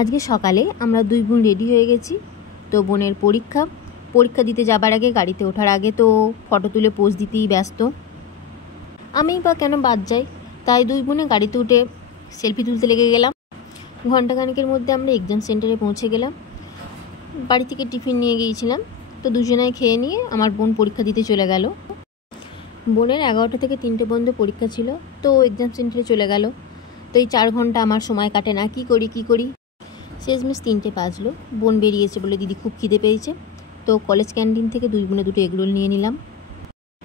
আজকে সকালে আমরা দুই বোন রেডি হয়ে গেছি। তো বোনের পরীক্ষা দিতে যাবার আগে, গাড়িতে ওঠার আগে তো ফটো তুলে পোজ দিতেই ব্যস্ত। আমিই বা কেন বাদ যাই, তাই দুই বোনে গাড়িতে উঠে সেলফি তুলতে লেগে গেলাম। ঘণ্টাখানেকের মধ্যে আমরা এক্সাম সেন্টারে পৌঁছে গেলাম। বাড়ি থেকে টিফিন নিয়ে গিয়েছিলাম, তো দুজনায় খেয়ে নিয়ে আমার বোন পরীক্ষা দিতে চলে গেল। বোনের 11টা থেকে 3টে পর্যন্ত পরীক্ষা ছিল, তো এক্সাম সেন্টারে চলে গেল। তো এই 4 ঘন্টা আমার সময় কাটে না, কি করি। শেষমেশ 3টে বাজলো। বোন বেরিয়েছে বলে দিদি খুব খিদে পেয়েছে, তো কলেজ ক্যান্টিন থেকে দুই বোনে 2টো এগরোল নিয়ে নিলাম।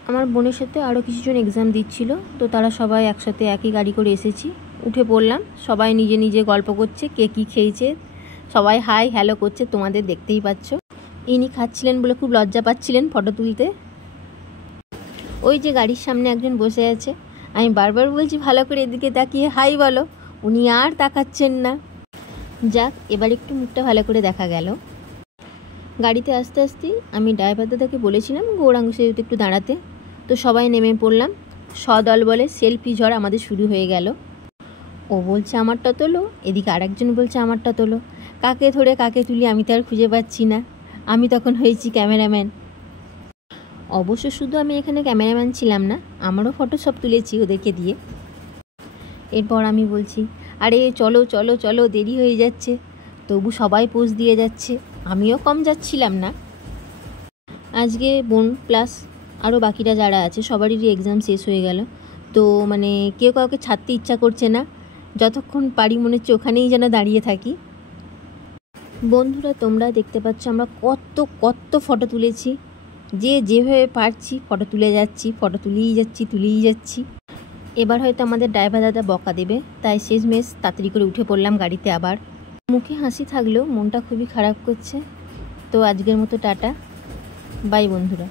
আমার বোনের সাথে আরও কিছুজন এক্সাম দিচ্ছিল, তো তারা সবাই একসাথে একই গাড়ি করে এসেছি। উঠে পড়লাম, সবাই নিজে নিজে গল্প করছে, কে কী খেয়েছে, সবাই হাই হ্যালো করছে, তোমাদের দেখতেই পাচ্ছ। ইনি খাচ্ছিলেন বলে খুব লজ্জা পাচ্ছিলেন ফটো তুলতে। ওই যে গাড়ির সামনে একজন বসে আছে, আমি বারবার বলছি ভালো করে এদিকে তাকিয়ে হাই বলো, উনি আর তাকাচ্ছেন না। যাক, এবার একটু মুখটা ভালো করে দেখা গেল। গাড়িতে আস্তে আস্তেই আমি ড্রাইভার দাদাকে বলেছিলাম গৌরাঙ্গ সেতুতে একটু দাঁড়াতে, তো সবাই নেমে পড়লাম। সদল বলে সেলফি ঝড় আমাদের শুরু হয়ে গেল। ও বলছে আমারটা তোলো, এদিকে আরেকজন বলছে আমারটা তোলো। কাকে ধরে কাকে তুলি আমি তো আর খুঁজে পাচ্ছি না। আমি তখন হয়েছি ক্যামেরাম্যান। অবশ্য শুধু আমি এখানে ক্যামেরাম্যান ছিলাম না, আমারও ফটো সব তুলেছি ওদেরকে দিয়ে। এরপর আমি বলছি আরে চলো চলো চলো, দেরি হয়ে যাচ্ছে। তবু সবাই পোজ দিয়ে যাচ্ছে, আমিও কম যাচ্ছিলাম না। আজকে বোন প্লাস আরও বাকিরা যারা আছে সবারই এক্সাম শেষ হয়ে গেল, তো কেউ কাউকে ছাড়তে ইচ্ছা করছে না। যতক্ষণ পারি মনে হচ্ছে ওখানেই যেন দাঁড়িয়ে থাকি। বন্ধুরা, তোমরা দেখতে পাচ্ছ আমরা কত ফটো তুলেছি। যেভাবে পারছি ফটো তুলে যাচ্ছি, ফটো তুলেই যাচ্ছি। এবার হয়তো আমাদের ড্রাইভার দাদা বকা দেবে, তাই শেষমেশ তাড়াতাড়ি করে উঠে পড়লাম গাড়িতে। আবার মুখে হাসি থাকলেও মনটা খুবই খারাপ করছে। তো আজকের মতো টাটা, বাই বন্ধুরা।